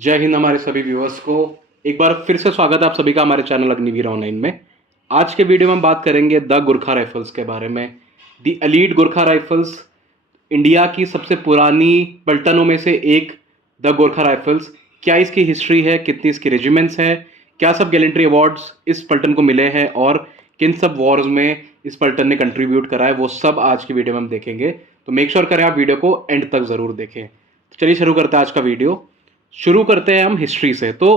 जय हिंद हमारे सभी व्यूअर्स को एक बार फिर से स्वागत है आप सभी का हमारे चैनल अग्निवीर ऑनलाइन में। आज के वीडियो में हम बात करेंगे द गुरखा राइफल्स के बारे में। The elite Gurkha rifles India की सबसे पुरानी पलटनों में से एक द गुरखा राइफल्स। क्या इसकी हिस्ट्री है, कितनी इसकी रेजिमेंट्स हैं, क्या सब गैलेंट्री अवार्ड्स इस पलटन को मिले हैं और किन सब वॉर्स में इस पलटन ने कंट्रीब्यूट करा है, वो सब आज की वीडियो में हम देखेंगे। तो मेक श्योर करें आप वीडियो को एंड तक ज़रूर देखें। तो चलिए शुरू करते हैं आज का वीडियो। शुरू करते हैं हम हिस्ट्री से। तो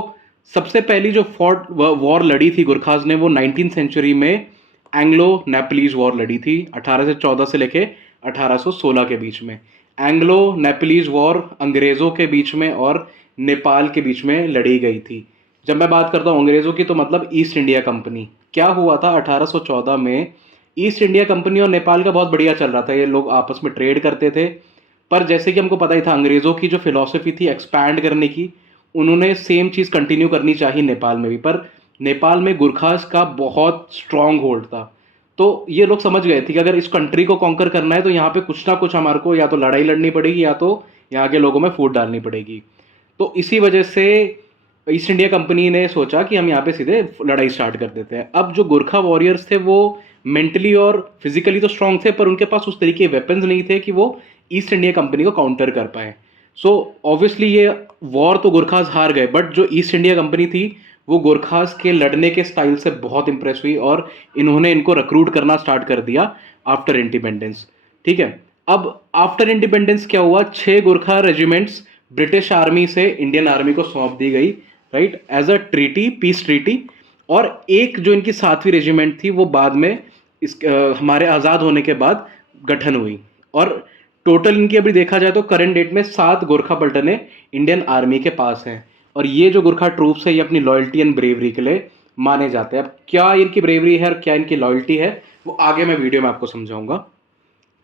सबसे पहली जो फोर्ट वॉर लड़ी थी गुरखाज ने, वो 19th सेंचुरी में एंग्लो नेपलीज वॉर लड़ी थी 1814 से लेके 1816 के बीच में। एंग्लो नेपलीज वॉर अंग्रेज़ों के बीच में और नेपाल के बीच में लड़ी गई थी। जब मैं बात करता हूँ अंग्रेज़ों की, तो मतलब ईस्ट इंडिया कंपनी। क्या हुआ था 1814 में, ईस्ट इंडिया कंपनी और नेपाल का बहुत बढ़िया चल रहा था, ये लोग आपस में ट्रेड करते थे। पर जैसे कि हमको पता ही था, अंग्रेज़ों की जो फिलॉसफी थी एक्सपैंड करने की, उन्होंने सेम चीज़ कंटिन्यू करनी चाहिए नेपाल में भी। पर नेपाल में गुरखास का बहुत स्ट्रांग होल्ड था। तो ये लोग समझ गए थे कि अगर इस कंट्री को कॉन्कर करना है तो यहाँ पे कुछ ना कुछ हमारे को या तो लड़ाई लड़नी पड़ेगी या तो यहाँ के लोगों में फूट डालनी पड़ेगी। तो इसी वजह से ईस्ट इंडिया कंपनी ने सोचा कि हम यहाँ पे सीधे लड़ाई स्टार्ट कर देते हैं। अब जो गुरखा वॉरियर्स थे वो मेंटली और फिजिकली तो स्ट्रांग थे, पर उनके पास उस तरीके के वेपन्स नहीं थे कि वो ईस्ट इंडिया कंपनी को काउंटर कर पाए। सो ऑब्वियसली ये वॉर तो गुरखास हार गए, बट जो ईस्ट इंडिया कंपनी थी वो गुरखास के लड़ने के स्टाइल से बहुत इंप्रेस हुई और इन्होंने इनको रिक्रूट करना स्टार्ट कर दिया आफ्टर इंडिपेंडेंस। ठीक है, अब आफ्टर इंडिपेंडेंस क्या हुआ, 6 गुरखा रेजिमेंट्स ब्रिटिश आर्मी से इंडियन आर्मी को सौंप दी गई, right, as a treaty, peace treaty. और एक जो इनकी 7वीं रेजिमेंट थी वो बाद में हमारे आज़ाद होने के बाद गठन हुई। और टोटल इनकी अभी देखा जाए तो करंट डेट में 7 गोरखा पलटने इंडियन आर्मी के पास हैं। और ये जो गोरखा ट्रूप्स है ये अपनी लॉयल्टी एंड ब्रेवरी के लिए माने जाते हैं। अब क्या इनकी ब्रेवरी है और क्या इनकी लॉयल्टी है वो आगे मैं वीडियो में आपको समझाऊंगा,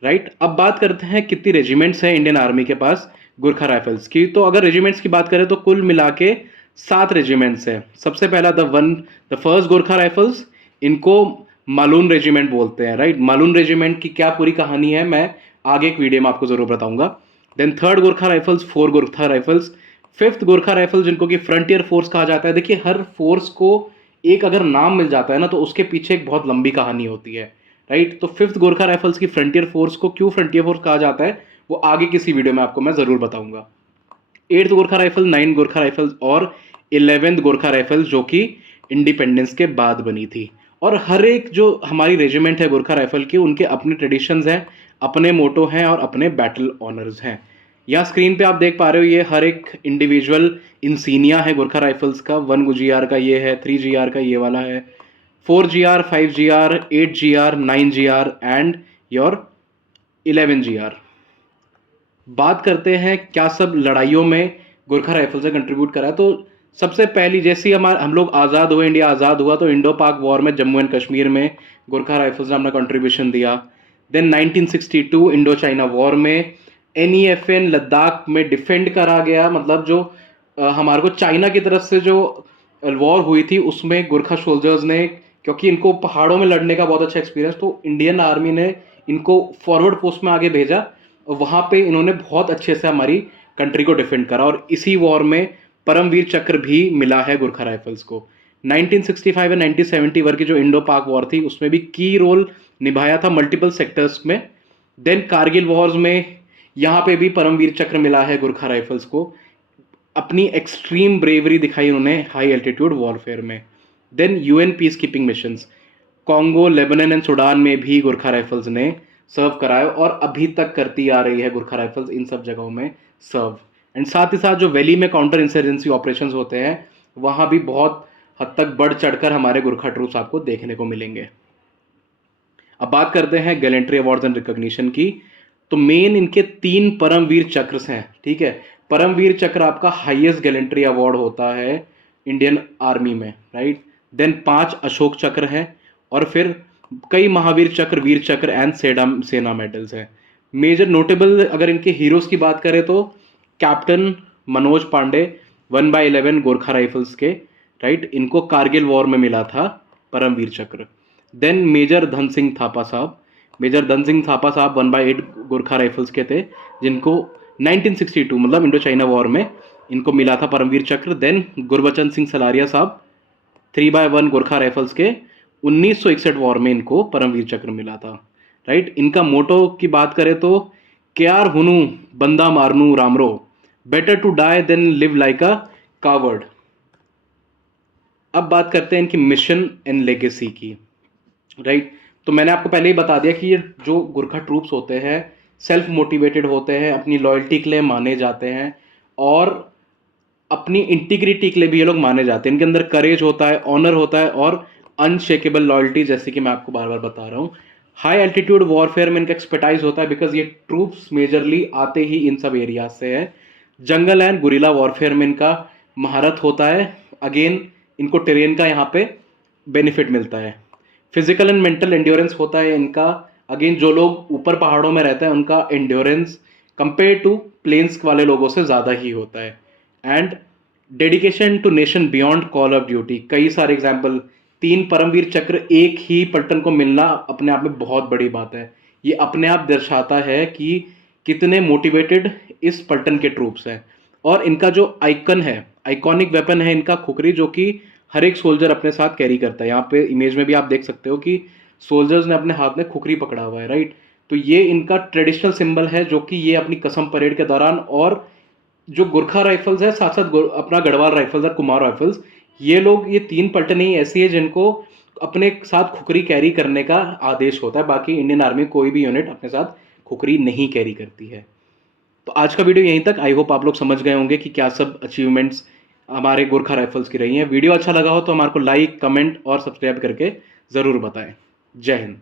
राइट। अब बात करते हैं कितनी रेजिमेंट्स हैं इंडियन आर्मी के पास गुरखा राइफल्स की। तो अगर रेजिमेंट्स की बात करें तो कुल मिला के 7 रेजिमेंट्स हैं। सबसे पहला द फर्स्ट गोरखा राइफल्स, इनको मालून रेजिमेंट बोलते हैं, राइट। मालून रेजिमेंट की क्या पूरी कहानी है मैं आगे एक वीडियो में आपको जरूर बताऊंगा। Then third Gorkha rifles, 4 Gorkha rifles. Fifth Gorkha rifles जिनको कि फ्रंटियर फोर्स कहा जाता है। देखिए, हर फोर्स को एक अगर नाम मिल जाता है ना तो उसके पीछे एक बहुत लंबी कहानी होती है, राइट। तो फिफ्थ गोरखा राइफल्स की फ्रंटियर फोर्स को क्यों फ्रंटियर फोर्स कहा जाता है वो आगे किसी वीडियो में आपको मैं जरूर बताऊंगा। 8th Gorkha rifle, 9th Gorkha rifles और 11th गोरखा राइफल्स जो कि इंडिपेंडेंस के बाद बनी थी। और हर एक जो हमारी रेजिमेंट है गोरखा राइफल की, उनके अपने ट्रेडिशंस हैं, अपने मोटो हैं और अपने बैटल ऑनर्स हैं। यहाँ स्क्रीन पे आप देख पा रहे हो, ये हर एक इंडिविजुअल इंसीनिया है गोरखा राइफल्स का। 1 GR का ये है, 3 GR का ये वाला है, 4 GR, 5 GR, 8 GR, 9 GR and your 11 GR। बात करते हैं क्या सब लड़ाइयों में गोरखा राइफल्स ने कंट्रीब्यूट करा। तो सबसे पहली, जैसे ही हम लोग आज़ाद हुए, इंडिया आज़ाद हुआ, तो इंडो पाक वॉर में जम्मू एंड कश्मीर में गोरखा राइफल्स ने अपना कंट्रीब्यूशन दिया। देन 1962 इंडो चाइना वॉर में NEFN लद्दाख में डिफेंड करा गया। मतलब जो हमारे को चाइना की तरफ से जो वॉर हुई थी उसमें गोरखा सोल्जर्स ने, क्योंकि इनको पहाड़ों में लड़ने का बहुत अच्छा एक्सपीरियंस, तो इंडियन आर्मी ने इनको फॉरवर्ड पोस्ट में आगे भेजा और वहाँ पे इन्होंने बहुत अच्छे से हमारी कंट्री को डिफेंड करा। और इसी वॉर में परमवीर चक्र भी मिला है गोरखा राइफल्स को। 1965 एंड 1970 वर्ग की जो इंडो पाक वॉर थी उसमें भी की रोल निभाया था मल्टीपल सेक्टर्स में। देन कारगिल वॉर्स में यहाँ पे भी परमवीर चक्र मिला है गोरखा राइफल्स को। अपनी एक्सट्रीम ब्रेवरी दिखाई उन्होंने हाई एल्टीट्यूड वॉरफेयर में। Then UN peacekeeping missions, Congo, Lebanon and Sudan में भी गोरखा राइफल्स ने सर्व कराया और अभी तक करती आ रही है गोरखा राइफल्स इन सब जगहों में सर्व। एंड साथ ही साथ जो वैली में काउंटर इंसर्जेंसी ऑपरेशंस होते हैं वहाँ भी बहुत हद तक बढ़ चढ़कर हमारे गोरखा ट्रूप्स आपको देखने को मिलेंगे। अब बात करते हैं गैलेंट्री अवार्ड्स एंड रिकॉग्निशन की। तो मेन इनके 3 परमवीर चक्र हैं, ठीक है। परमवीर चक्र आपका हाईएस्ट गैलेंट्री अवार्ड होता है इंडियन आर्मी में, राइट। देन 5 अशोक चक्र हैं और फिर कई महावीर चक्र, वीर चक्र एंड सेना मेडल्स हैं। मेजर नोटेबल अगर इनके हीरोज की बात करें तो कैप्टन मनोज पांडे 1/11 गोरखा राइफल्स के, राइट, इनको कारगिल वॉर में मिला था परमवीर चक्र। देन मेजर धन सिंह थापा साहब, मेजर धन सिंह थापा साहब 1/8 गोरखा राइफल्स के थे, जिनको 1962 मतलब इंडो चाइना वॉर में इनको मिला था परमवीर चक्र। देन गुरबचन सिंह सलारिया साहब 3/1 गोरखा राइफल्स के 1961 वॉर में इनको परमवीर चक्र मिला था, राइट। इनका मोटो की बात करें तो क्यार हुनु बंदा मारनू रामरो, better to die than live like a coward. अब बात करते हैं इनकी मिशन एंड लेगेसी की, राइट। तो मैंने आपको पहले ही बता दिया कि ये जो गुरखा ट्रूप्स होते हैं सेल्फ मोटिवेटेड होते हैं, अपनी लॉयल्टी के लिए माने जाते हैं और अपनी इंटीग्रिटी के लिए भी ये लोग माने जाते हैं। इनके अंदर करेज होता है, ऑनर होता है और अनशेकेबल लॉयल्टी, जैसे कि मैं आपको बार बार बता रहा हूँ। हाई एल्टीट्यूड वॉरफेयर में इनका एक्सपर्टाइज होता है बिकॉज ये ट्रूप्स मेजरली आते ही इन सब एरियाज से है। जंगल एंड गुरिला वॉरफेयर में इनका महारत होता है, अगेन इनको टेरेन का यहाँ पे बेनिफिट मिलता है। फिजिकल एंड मेंटल एंड्योरेंस होता है इनका, अगेन जो लोग ऊपर पहाड़ों में रहते हैं उनका एंड्योरेंस कंपेयर टू प्लेन्स वाले लोगों से ज़्यादा ही होता है। And dedication to nation beyond call of duty, कई सारे एग्जाम्पल, 3 परमवीर चक्र एक ही पलटन को मिलना अपने आप में बहुत बड़ी बात है। ये अपने आप दर्शाता है कि कितने मोटिवेटेड इस पलटन के ट्रूप्स हैं। और इनका जो आइकन है, आइकॉनिक वेपन है इनका खुकरी, जो कि हर एक सोल्जर अपने साथ कैरी करता है। यहाँ पे इमेज में भी आप देख सकते हो कि सोल्जर्स ने अपने हाथ में खुकरी पकड़ा हुआ है, राइट। तो ये इनका ट्रेडिशनल सिंबल है जो कि ये अपनी कसम परेड के दौरान, और जो गुरखा राइफल्स है साथ साथ अपना गढ़वाल राइफल्स और कुमार राइफल्स, ये लोग, ये 3 पलटनें ही ऐसी है जिनको अपने साथ खुकरी कैरी करने का आदेश होता है। बाकी इंडियन आर्मी कोई भी यूनिट अपने साथ खुकरी नहीं कैरी करती है। तो आज का वीडियो यहीं तक। आई होप आप लोग समझ गए होंगे कि क्या सब अचीवमेंट्स हमारे गोरखा राइफल्स की रही हैं। वीडियो अच्छा लगा हो तो हमारे को लाइक, कमेंट और सब्सक्राइब करके ज़रूर बताएं। जय हिंद।